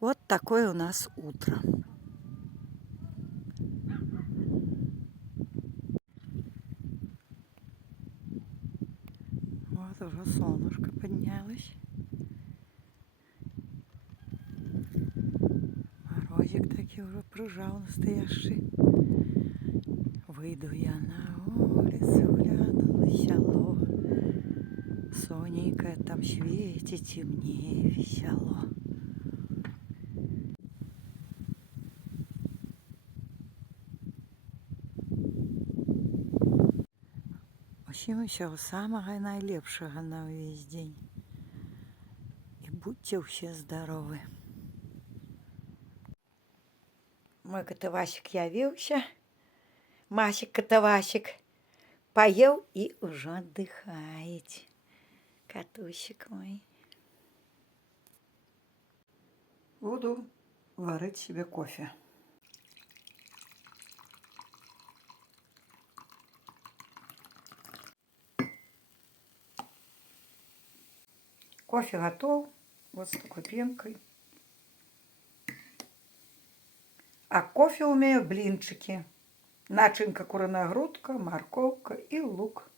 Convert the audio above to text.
Вот такое у нас утро. Вот уже солнышко поднялось. Морозик таки уже прижал настоящий. Выйду я на улицу, гляну на село. Соненька там светит, и мне весело. Усім усього самого найлепшого на увесь день. И будьте все здоровы. Мой котовасик явился. Масик котовасик поел и уже отдыхает. Котусик мой. Буду варить себе кофе. Кофе готов. Вот с такой пенкой. А кофе умею блинчики. Начинка куриная грудка, морковка и лук.